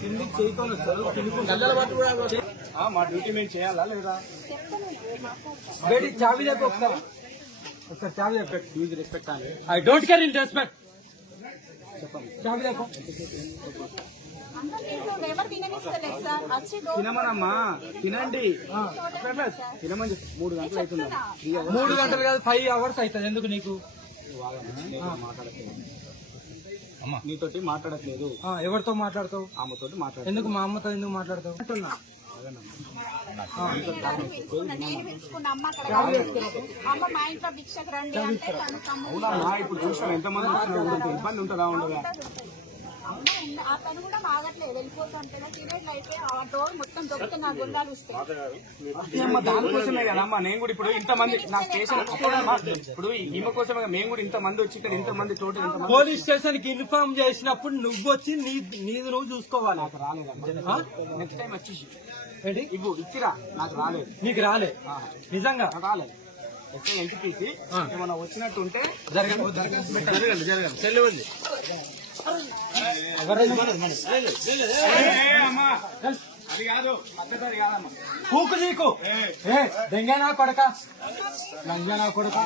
కిందికి చేయకొని వస్తారు గల్లల పట్టు కూడా మా డ్యూటీ మేము చేయాలా లేదా బయటికి చావీ చెప్పి ఒకసారి చావీ చెప్పండి యూజ్ రెస్పెక్ట్ అని I don't care in respect చెప్పండి చావీ చెప్పు తినమనమ్మా తినండి తినమని 3 గంటలు అవుతుంది 3 గంటలు కాదు 5 hours అవుతుంది ఎందుకు నీకు మాట్లాడట్లేదు నీతోటి మాట్లాడట్లేదు ఎవరితో మాట్లాడతావు ఆమెతోటి మాట్లాడు ఎందుకు మా అమ్మతో ఎందుకు మాట్లాడతావు అంటున్నా ఇప్పుడు చూసాను ఎంతమంది ఇబ్బంది ఉంటుందా ఉండదా అతను కూడా ఆగట్లేదు వెళ్ళిపోతుంటే తినేట్లయితే ఆ డోర్ మొత్తం దొరికితే నా గుండాలు వస్తాయి దానికోసమే కదమ్మా నేను కూడా ఇప్పుడు ఇంతమంది నా స్టేషన్ ఇప్పుడు ఈమె కోసమే మేము కూడా ఇంతమంది వచ్చి ఇక్కడ ఇంతమంది చోటు పోలీస్ స్టేషన్ కి ఇన్ఫార్మ్ చేసినప్పుడు నువ్వు వచ్చి నీది నువ్వు చూసుకోవాలి నాకు రాలేదమ్మా నెక్స్ట్ టైం వచ్చేసి ఏంటి ఇవ్వు ఇచ్చిరా నాకు రాలేదు నీకు రాలే నిజంగా రాలేదు ఎంటికి ఏమన్నా వచ్చినట్టు ఉంటే జరగండి చెల్లెవండి పూకు నీకు దెంగనా కొడక లంగనా కొడక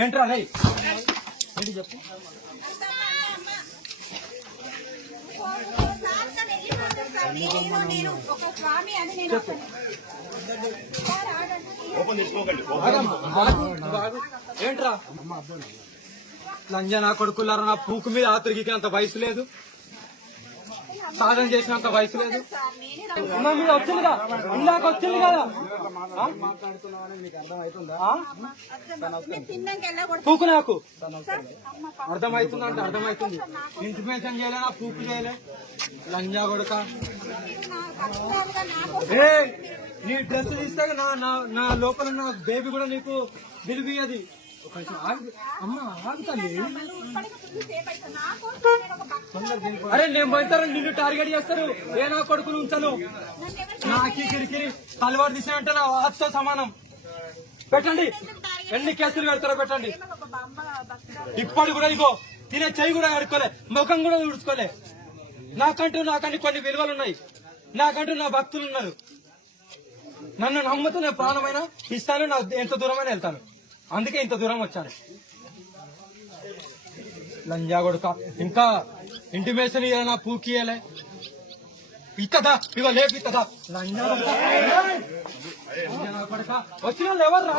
ఏంట్రా నై ఏంటి చెప్పు ఏంట్రా లంజనా కొడుకులారా నా పూకు మీద ఆతురికి అంత వయసు లేదు సాధన చేసినంత వయసు లేదు మీద వచ్చిందిగా ఇందాక వచ్చింది కదా పూకు నాకు అర్థమవుతుంది అంటే అర్థమవుతుంది ఇంటిమేషన్ చేయలే నా పూకు చేయలే లంజా కొడుక నీ డ్రెస్ తీస్తే నా లోపల నా బేబీ కూడా నీకు విలువది అమ్మా ఆగుతాండి అరే నేను పోతారు నిన్ను టార్గెట్ చేస్తారు ఏ నా కొడుకును ఉంచను నాకి కిరికిరి తలవారు తీసినంటే నా వాచ్తో సమానం పెట్టండి ఎన్ని కేసులు పెడతారో పెట్టండి ఇప్పటి కూడా ఇగో తినే చెయ్యి కూడా కడుక్కోలే ముఖం కూడా తుడుచుకోలే నాకంటూ కొన్ని విలువలు ఉన్నాయి నాకంటూ నా భక్తులు ఉన్నారు నన్ను నమ్ముతూ నేను ప్రాణమైనా ఇస్తాను నా ఎంత దూరమైనా వెళ్తాను అందుకే ఇంత దూరం వచ్చాను లంజా కొడుక ఇంకా ఇంటిమేషన్ ఇయ్యాలన్నా పూకి ఇయ్యలే ఇత్తదా ఇవ లేపిత్తదా లంజా కొడుక వచ్చిన వాళ్ళు ఎవర్రా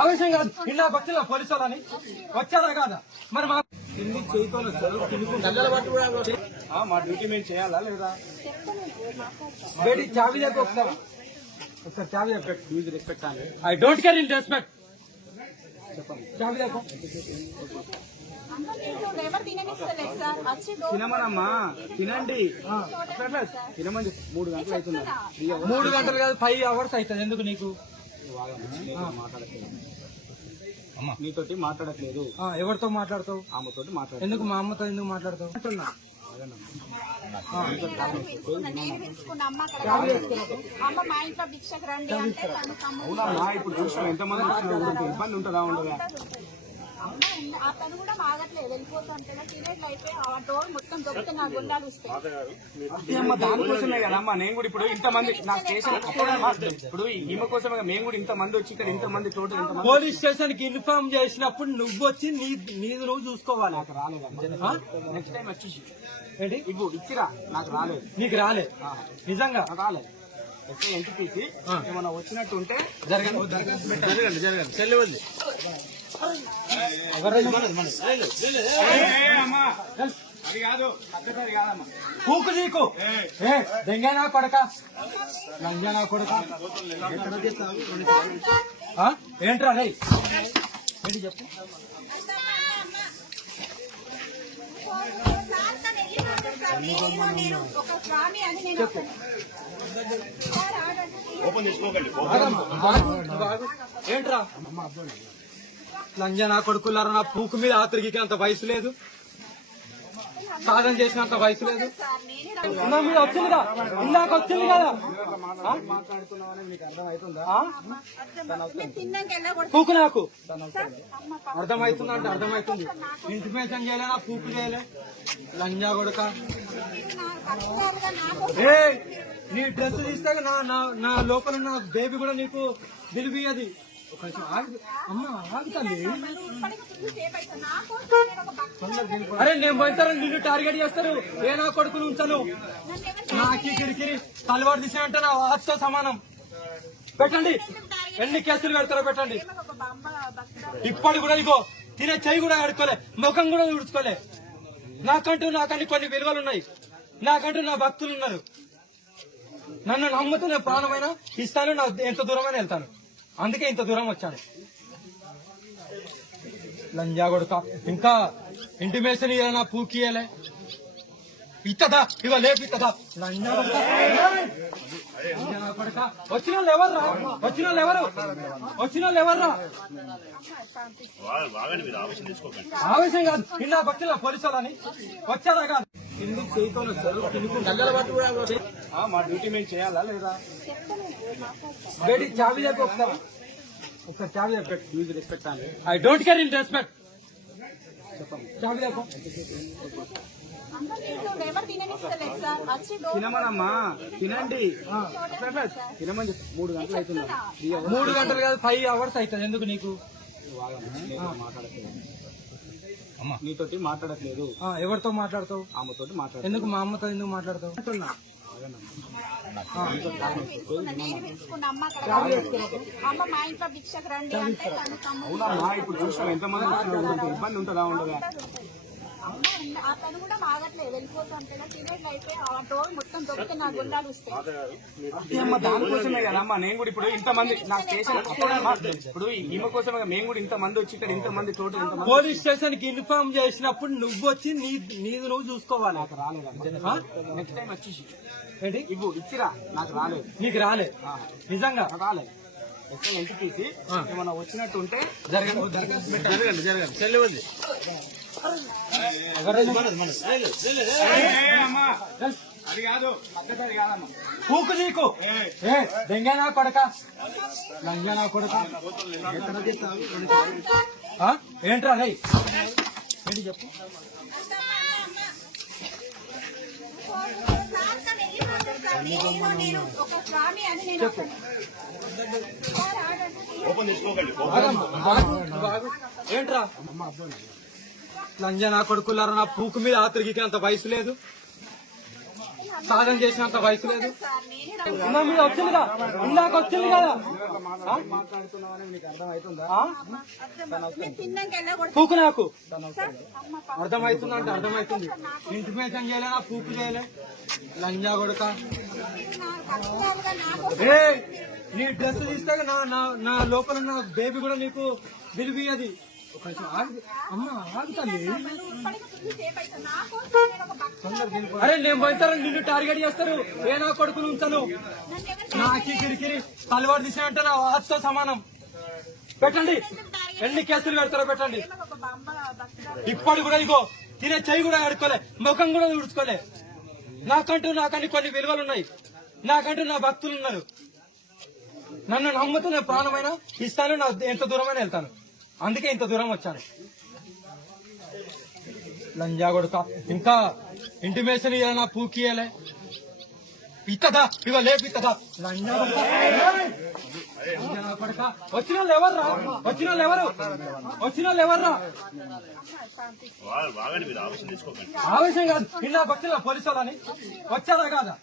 ఆవేశం కాదు ఇలా వచ్చిన పోలీసు వాళ్ళని వచ్చారా కాదా మరి మా కిందికి చేయకొని వస్తారు గల్లల పట్టు కూడా మా డ్యూటీ మేము చేయాలా లేదా బయటికి చావీ చెప్పి ఒకసారి చావీ చెప్పండి యూజ్ రెస్పెక్ట్ అని I don't care in respect చెప్పండి చావీ చెప్పు తినమనమ్మా తినండి తినమని 3 గంటలు అవుతుంది 3 గంటలు కాదు 5 hours అవుతుంది ఎందుకు నీకు మాట్లాడట్లేదు నీతోటి మాట్లాడట్లేదు ఎవరితో మాట్లాడతావు ఆమెతోటి మాట్లాడు ఎందుకు మా అమ్మతో ఎందుకు మాట్లాడతావు అంటున్నా ఇప్పుడు చూసాను ఎంతమంది ఇబ్బంది ఉంటుందా ఉండదా అతను కూడా ఆగట్లేదు వెళ్ళిపోతుంటే తినేట్లయితే ఆ డోర్ మొత్తం దొరికితే నా గుండాలు వస్తాయి దానికోసమే కదమ్మా నేను కూడా ఇప్పుడు ఇంతమంది నా స్టేషన్ ఇప్పుడు ఈమె కోసమే మేము కూడా ఇంతమంది వచ్చి ఇక్కడ ఇంతమంది చోటు పోలీస్ స్టేషన్ కి ఇన్ఫార్మ్ చేసినప్పుడు నువ్వు వచ్చి నీది నువ్వు చూసుకోవాలి నాకు రాలేదమ్మా నెక్స్ట్ టైం వచ్చేసి ఏంటి ఇవ్వు ఇచ్చిరా నాకు రాలేదు నీకు రాలే నిజంగా రాలేదు ఎంటికి ఏమన్నా వచ్చినట్టు ఉంటే జరగండి చెల్లెవండి పూకు నీకు దెంగనా కొడక లంజనా కొడక ఏంట్రా నై ఏంటి చెప్పు ఏంట్రా లంజనా కొడుకులారా నా పూకు మీద ఆతురికి అంత వయసు లేదు సాధన చేసినంత వయసు లేదు. సార్ నేనే నా మీద వచ్చిందిగా, ఇందాక వచ్చింది కదా. మాట్లాడుతున్నావని మీకు అర్థమవుతుందా? నేను తిన్నాక ఎలా కొడుతుంది పూకు నాకు అమ్మ అర్థమవుతుంది అంటే అర్థమవుతుంది. ఇంటిమేషన్ చేయలే, నా పూకు చేయలే. లంజా కొడుక, పర్సనల్గా నాకు ఏ నీ డ్రెస్ తీస్తే నా నా నా లోపల ఉన్న బేబీ కూడా నీకు విలువది. ఒక నిమిషం ఆగు. అమ్మ ఆగుతాండి. ఇప్పటికి ఫుల్ సేఫ్ అవుతుంది నా కోసం నేను ఒక భక్తురాలు. అరే నేను పోయితారు, నిన్ను టార్గెట్ చేస్తారు. ఏ నా కొడుకును ఉంచను. నన్ను ఎవరు నాకి కిరికిరి తలవారు తీసాయంటే నా వాచ్తో సమానం. పెట్టండి, ఎన్ని కేసులు పెడతారో పెట్టండి. ఒక అమ్మ భక్తురాలు. ఇప్పటి కూడా ఇగో తినే చెయ్యి కూడా ఆడుకోలే, ముఖం కూడా ఊడ్చుకోలే. నాకంటూ కొన్ని విలువలు ఉన్నాయి. నాకంటూ నా భక్తులు ఉన్నారు. నన్ను నమ్ముతూ నేను ప్రాణమైనా ఇస్తాను, నా ఎంత దూరమైనా వెళ్తాను. అందుకే ఇంత దూరం వచ్చాను. లంజా కొడుక, ఇంకా ఇంటిమేషన్ ఇవ్వాలి, నా పూకియలే ఇత్తదా ఇవ లేపిత్తదా. లంజా కొడుక, లంజా కొడుక. వచ్చిన వాళ్ళు ఎవర్రా? వచ్చిన వాళ్ళు ఎవరు? వచ్చిన వాళ్ళు ఎవర్రా? ఆవేశం కాదు, నిన్న వచ్చిన పోలీసు వాళ్ళని వచ్చారా కాదు. కిందికి చేయితోని వచ్చారు, మా డ్యూటీ మేము చేయాలా లేదా? బేటీ చావి చెప్పి ఒకసారి చావి చెప్పి. రెస్పెక్ట్ అని I don't care in respect. చావి చెప్పు. అందరూ తింటుండే, ఎవరు తిననిస్తలేదు సార్. వచ్చి డోర్ తినమనమ్మా, తినండి. తినమని చెప్పి 3 గంటలు అవుతుంది. 3 గంటలు కాదు, 5 hours అవుతుంది. ఎందుకు నీకు? నీతోటి మాట్లాడట్లేదు, ఎవరితో మాట్లాడతావు? ఆమెతోటి మాట్లాడు. ఎందుకు మా అమ్మతో ఎందుకు మాట్లాడతావు? అంటున్నా. పిలుచుకున్నా, నేను పిలుచుకున్నా. అమ్మ అక్కడ అమ్మ మా ఇంట్లో భిక్షకు రండి అంటే తను తమ్ముడు అవునమ్మా, ఇప్పుడు చూసాం ఎంతమంది ఇబ్బంది ఉంటుందా ఉండదా? అమ్మ అతను కూడా ఆగట్లేదు, వెళ్ళిపోతుంటే టీనేజ్ అయిపోయి ఆ డోర్ మొత్తం దొరికి నా గుండాలు వస్తాయి. అమ్మ దానికోసమే కదమ్మా నేను కూడా ఇప్పుడు ఇంతమంది నా స్టేషన్ ఇప్పుడు ఈమె కోసమే కదా మేము కూడా ఇంతమంది వచ్చి ఇక్కడ ఇంతమంది టోటల్ ఇంతమంది పోలీస్ స్టేషన్ కి ఇన్ఫార్మ్ చేసినప్పుడు నువ్వు వచ్చి నీది నువ్వు చూసుకోవాలి. రాలేదు. ఆ? నెక్స్ట్ టైం వచ్చేసి ఏంటి? ఇవ్వు ఇచ్చిరా, నాకు రాలేదు. నీకు రాలే నిజంగా? నాకు రాలేదు. ఎస్ఐ ఎంత తీసి ఏమన్నా వచ్చినట్టు ఉంటే జరగండి. చెల్లెవద్ది అది కాదు, పద్ధతి కాదమ్మా. పూకు నీకు దెంగనా కొడక, లంగనా కొడక. ఆ? ఏంట్రా నై ఏంటి చెప్పు. నేను ఒక స్వామి అని నేను ఏంట్రా లంజనా కొడుకులారా, నా పూకు మీద ఆతరిగినంత వయసు లేదు, సాధన చేసినంత వయసు లేదు. నా మీద వచ్చిందిగా, ఇందాక వచ్చింది కదా. మాట్లాడుతున్నావని మీకు అర్థమవుతుందా? నేను తిన్నాక ఎలా కొడుతుంది పూకు నాకు అమ్మ అర్థమవుతుంది అంటే అర్థమవుతుంది. ఇంటిమేషన్ చేయలే, నా పూకు చేయలే. లంజా కొడుక, పర్సనల్గా నాకు ఏ నీ డ్రెస్ తీస్తే నా నా నా లోపల ఉన్న బేబీ కూడా నీకు విలువది. ఒక నిమిషం ఆగు. అమ్మ ఆగుతాండి. ఇప్పటికి ఫుల్ సేఫ్ అవుతుంది నా కోసం నేను ఒక భక్తురాలు. అరే నేను పోయితారు, నిన్ను టార్గెట్ చేస్తారు. ఏ నా కొడుకును ఉంచను. నన్ను ఎవరు నాకి కిరికిరి తలవారు తీసాయంటే నా వాచ్తో సమానం. పెట్టండి, ఎన్ని కేసులు పెడతారో పెట్టండి. ఒక అమ్మ భక్తురాలు. ఇప్పటి కూడా ఇగో తినే చెయ్యి కూడా ఆడుకోలే, ముఖం కూడా ఊడ్చుకోలే. నాకంటూ కొన్ని విలువలు ఉన్నాయి. నాకంటూ నా భక్తులు ఉన్నారు. నన్ను నమ్ముతూ నేను ప్రాణమైనా ఇస్తాను, నా ఎంత దూరమైనా వెళ్తాను. అందుకే ఇంత దూరం వచ్చాను. లంజా కొడుక, ఇంకా ఇంటిమేషన్ ఇవ్వాలి, నా పూకియలే ఇత్తదా ఇవ లేపిత్తదా. లంజా కొడుక, లంజా కొడుక. వచ్చిన వాళ్ళు ఎవర్రా? వచ్చిన వాళ్ళు ఎవరు? వచ్చిన వాళ్ళు ఎవర్రా? ఆవేశం కాదు, నిన్న వచ్చిన పోలీసు వాళ్ళని వచ్చారా కాదా.